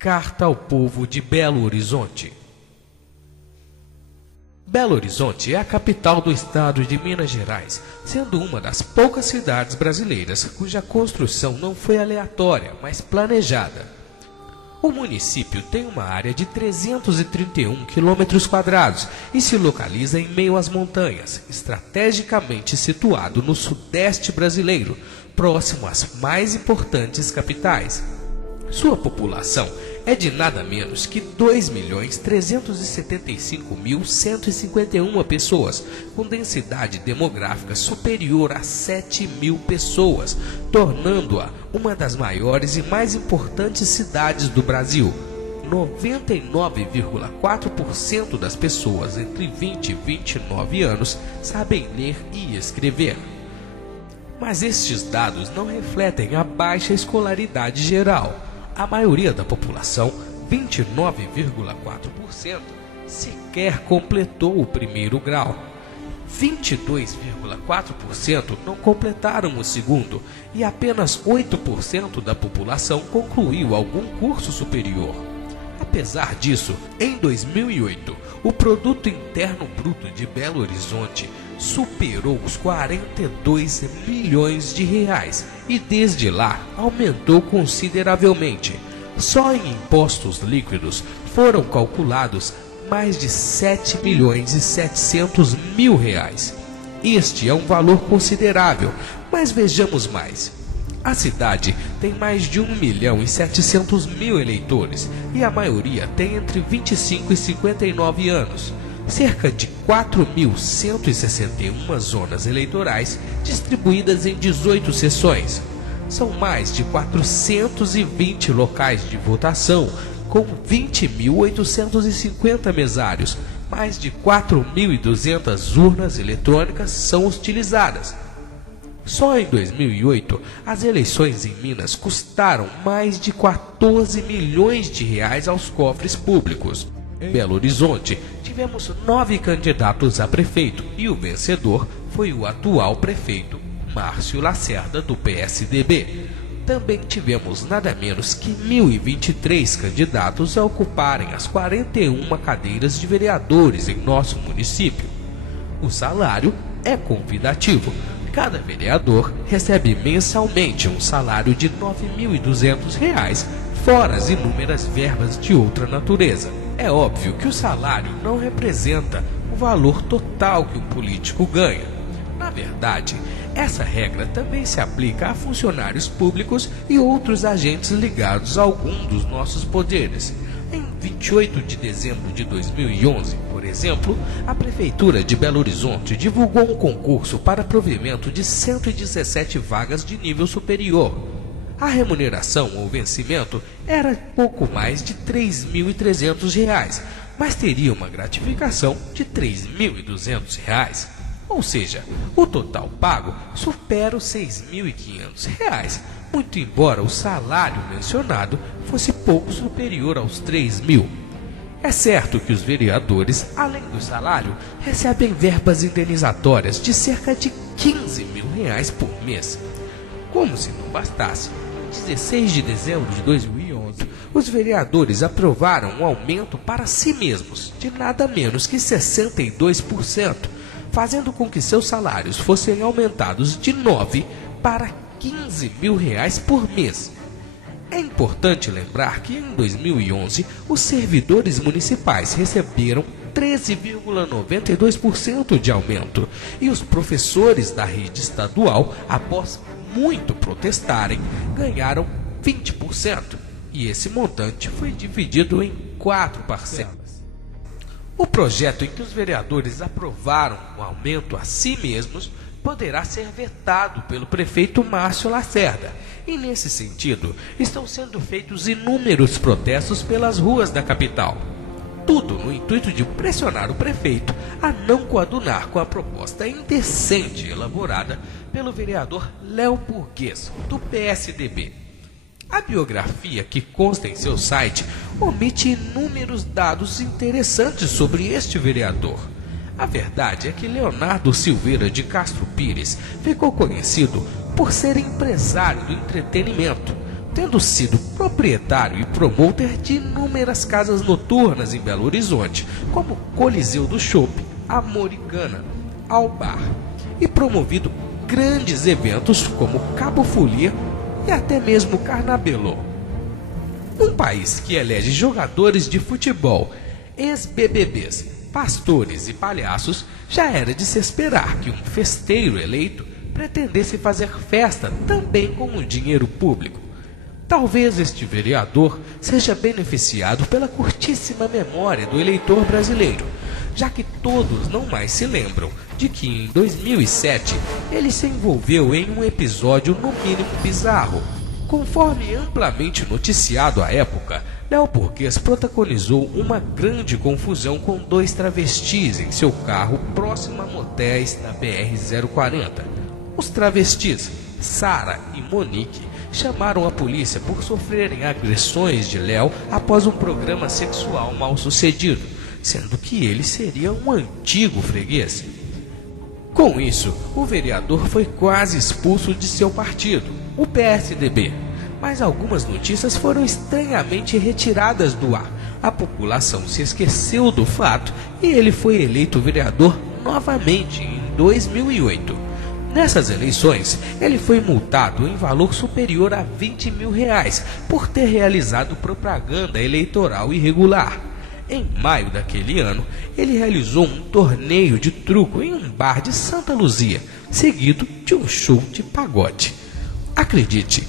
Carta ao povo de Belo Horizonte. Belo Horizonte é a capital do estado de Minas Gerais, sendo uma das poucas cidades brasileiras cuja construção não foi aleatória, mas planejada. O município tem uma área de 331 km² e se localiza em meio às montanhas, estrategicamente situado no sudeste brasileiro, próximo às mais importantes capitais. Sua população é de nada menos que 2.375.151 pessoas, com densidade demográfica superior a 7.000 pessoas, tornando-a uma das maiores e mais importantes cidades do Brasil. 99,4% das pessoas entre 20 e 29 anos sabem ler e escrever. Mas estes dados não refletem a baixa escolaridade geral. A maioria da população, 29,4%, sequer completou o primeiro grau. 22,4% não completaram o segundo e apenas 8% da população concluiu algum curso superior. Apesar disso, em 2008, o Produto Interno Bruto de Belo Horizonte superou os 42 bilhões de reais e desde lá aumentou consideravelmente. Só em impostos líquidos foram calculados mais de 7.700.000 reais. Este é um valor considerável, mas vejamos mais. A cidade tem mais de 1.700.000 eleitores e a maioria tem entre 25 e 59 anos. Cerca de 4.161 zonas eleitorais distribuídas em 18 seções. São mais de 420 locais de votação, com 20.850 mesários. Mais de 4.200 urnas eletrônicas são utilizadas. Só em 2008, as eleições em Minas custaram mais de 14 milhões de reais aos cofres públicos. Em Belo Horizonte, tivemos 9 candidatos a prefeito e o vencedor foi o atual prefeito, Márcio Lacerda, do PSDB. Também tivemos nada menos que 1.023 candidatos a ocuparem as 41 cadeiras de vereadores em nosso município. O salário é convidativo. Cada vereador recebe mensalmente um salário de R$ 9.200, fora as inúmeras verbas de outra natureza. É óbvio que o salário não representa o valor total que um político ganha. Na verdade, essa regra também se aplica a funcionários públicos e outros agentes ligados a algum dos nossos poderes. Em 28 de dezembro de 2011, por exemplo, a Prefeitura de Belo Horizonte divulgou um concurso para provimento de 117 vagas de nível superior. A remuneração ou vencimento era pouco mais de R$ 3.300, mas teria uma gratificação de R$ 3.200. Ou seja, o total pago supera os R$ 6.500, muito embora o salário mencionado fosse pouco superior aos R$ 3.000. É certo que os vereadores, além do salário, recebem verbas indenizatórias de cerca de R$ 15.000 por mês. Como se não bastasse, em 16 de dezembro de 2011, os vereadores aprovaram um aumento para si mesmos de nada menos que 62%, fazendo com que seus salários fossem aumentados de R$ 9.000 para R$ 15.000 por mês. É importante lembrar que em 2011 os servidores municipais receberam 13,92% de aumento e os professores da rede estadual, após muito protestarem, ganharam 20%, e esse montante foi dividido em 4 parcelas. O projeto em que os vereadores aprovaram o aumento a si mesmos poderá ser vetado pelo prefeito Márcio Lacerda, e nesse sentido estão sendo feitos inúmeros protestos pelas ruas da capital. Tudo no intuito de pressionar o prefeito a não coadunar com a proposta indecente elaborada pelo vereador Léo Burguês, do PSDB. A biografia que consta em seu site omite inúmeros dados interessantes sobre este vereador. A verdade é que Leonardo Silveira de Castro Pires ficou conhecido por ser empresário do entretenimento, tendo sido proprietário e promotor de inúmeras casas noturnas em Belo Horizonte, como Coliseu do Chopp, Americana, Albar, e promovido grandes eventos como Cabo Folia e até mesmo Carnabelô. Um país que elege jogadores de futebol, ex-BBBs, pastores e palhaços, já era de se esperar que um festeiro eleito pretendesse fazer festa também com o dinheiro público. Talvez este vereador seja beneficiado pela curtíssima memória do eleitor brasileiro, já que todos não mais se lembram de que em 2007 ele se envolveu em um episódio no mínimo bizarro. Conforme amplamente noticiado à época, Léo Burguês protagonizou uma grande confusão com 2 travestis em seu carro próximo a motéis da BR-040. Os travestis, Sara e Monique, chamaram a polícia por sofrerem agressões de Léo após um programa sexual mal sucedido, sendo que ele seria um antigo freguês. Com isso, o vereador foi quase expulso de seu partido, o PSDB, mas algumas notícias foram estranhamente retiradas do ar. A população se esqueceu do fato e ele foi eleito vereador novamente em 2008. Nessas eleições, ele foi multado em valor superior a R$20 mil por ter realizado propaganda eleitoral irregular. Em maio daquele ano, ele realizou um torneio de truco em um bar de Santa Luzia, seguido de um show de pagode. Acredite,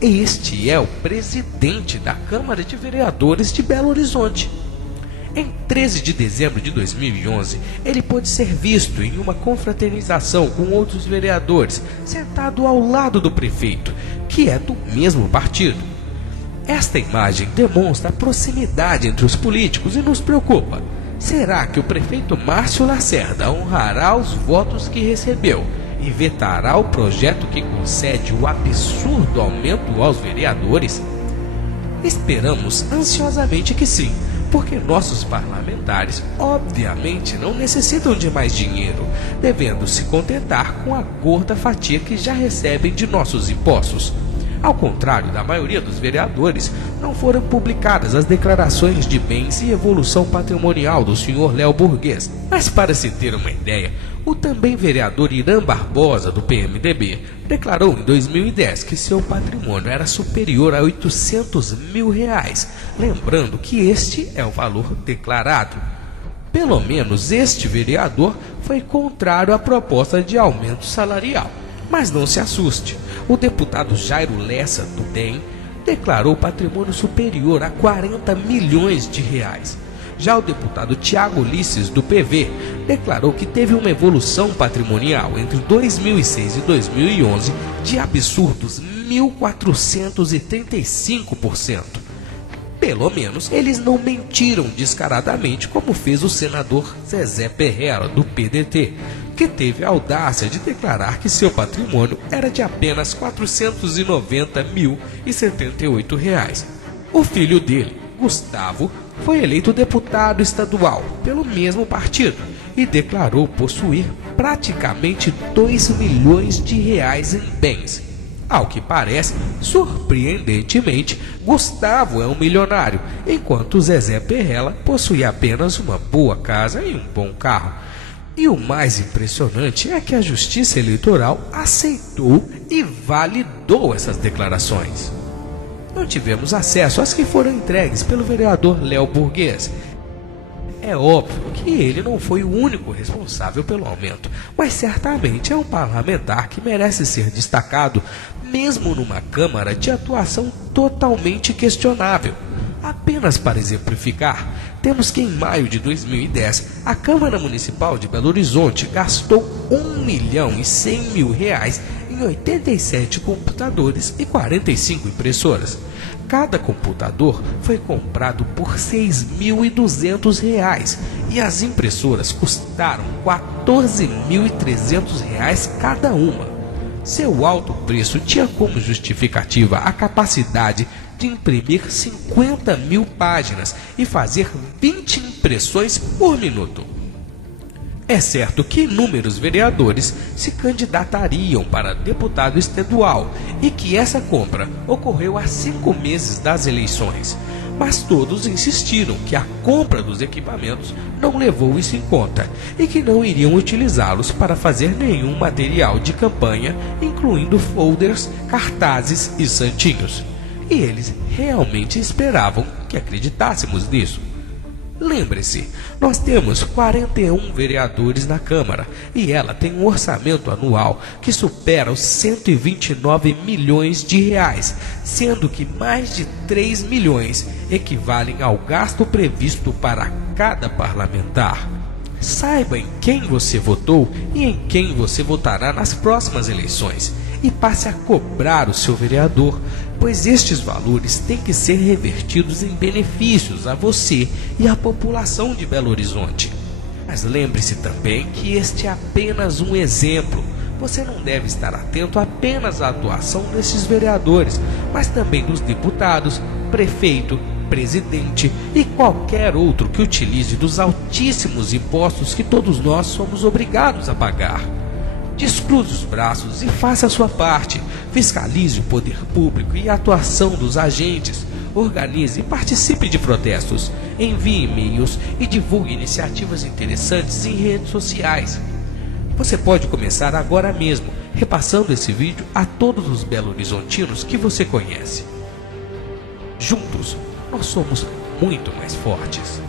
este é o presidente da Câmara de Vereadores de Belo Horizonte. Em 13 de dezembro de 2011, ele pôde ser visto em uma confraternização com outros vereadores, sentado ao lado do prefeito, que é do mesmo partido. Esta imagem demonstra a proximidade entre os políticos e nos preocupa. Será que o prefeito Márcio Lacerda honrará os votos que recebeu e vetará o projeto que concede o absurdo aumento aos vereadores? Esperamos ansiosamente que sim, porque nossos parlamentares obviamente não necessitam de mais dinheiro, devendo se contentar com a gorda fatia que já recebem de nossos impostos. Ao contrário da maioria dos vereadores, não foram publicadas as declarações de bens e evolução patrimonial do senhor Léo Burguês. Mas para se ter uma ideia, o também vereador Irã Barbosa, do PMDB, declarou em 2010 que seu patrimônio era superior a R$800 mil, lembrando que este é o valor declarado. Pelo menos este vereador foi contrário à proposta de aumento salarial. Mas não se assuste, o deputado Jairo Lessa, do DEM, declarou patrimônio superior a R$40 milhões. Já o deputado Tiago Ulisses, do PV, declarou que teve uma evolução patrimonial entre 2006 e 2011 de absurdos 1.435%. Pelo menos eles não mentiram descaradamente como fez o senador Zezé Perrella, do PDT, que teve a audácia de declarar que seu patrimônio era de apenas R$490 mil e R$78. O filho dele, Gustavo, foi eleito deputado estadual pelo mesmo partido e declarou possuir praticamente R$2 milhões em bens. Ao que parece, surpreendentemente, Gustavo é um milionário, enquanto Zezé Perrella possui apenas uma boa casa e um bom carro. E o mais impressionante é que a Justiça Eleitoral aceitou e validou essas declarações. Não tivemos acesso às que foram entregues pelo vereador Léo Burguês. É óbvio que ele não foi o único responsável pelo aumento, mas certamente é um parlamentar que merece ser destacado, mesmo numa Câmara de atuação totalmente questionável. Apenas para exemplificar, temos que em maio de 2010, a Câmara Municipal de Belo Horizonte gastou R$1.100.000 em 87 computadores e 45 impressoras. Cada computador foi comprado por R$6.200 e as impressoras custaram R$14.300 cada uma. Seu alto preço tinha como justificativa a capacidade de imprimir 50 mil páginas e fazer 20 impressões por minuto. É certo que inúmeros vereadores se candidatariam para deputado estadual e que essa compra ocorreu há 5 meses das eleições, mas todos insistiram que a compra dos equipamentos não levou isso em conta e que não iriam utilizá-los para fazer nenhum material de campanha, incluindo folders, cartazes e santinhos. E eles realmente esperavam que acreditássemos nisso. Lembre-se, nós temos 41 vereadores na Câmara e ela tem um orçamento anual que supera os 129 milhões de reais, sendo que mais de 3 milhões equivalem ao gasto previsto para cada parlamentar. Saiba em quem você votou e em quem você votará nas próximas eleições e passe a cobrar o seu vereador, pois estes valores têm que ser revertidos em benefícios a você e à população de Belo Horizonte. Mas lembre-se também que este é apenas um exemplo. Você não deve estar atento apenas à atuação desses vereadores, mas também dos deputados, prefeito, presidente e qualquer outro que utilize dos altíssimos impostos que todos nós somos obrigados a pagar. Descruze os braços e faça a sua parte. Fiscalize o poder público e a atuação dos agentes. Organize e participe de protestos. Envie e-mails e divulgue iniciativas interessantes em redes sociais. Você pode começar agora mesmo, repassando esse vídeo a todos os belo-horizontinos que você conhece. Juntos, nós somos muito mais fortes.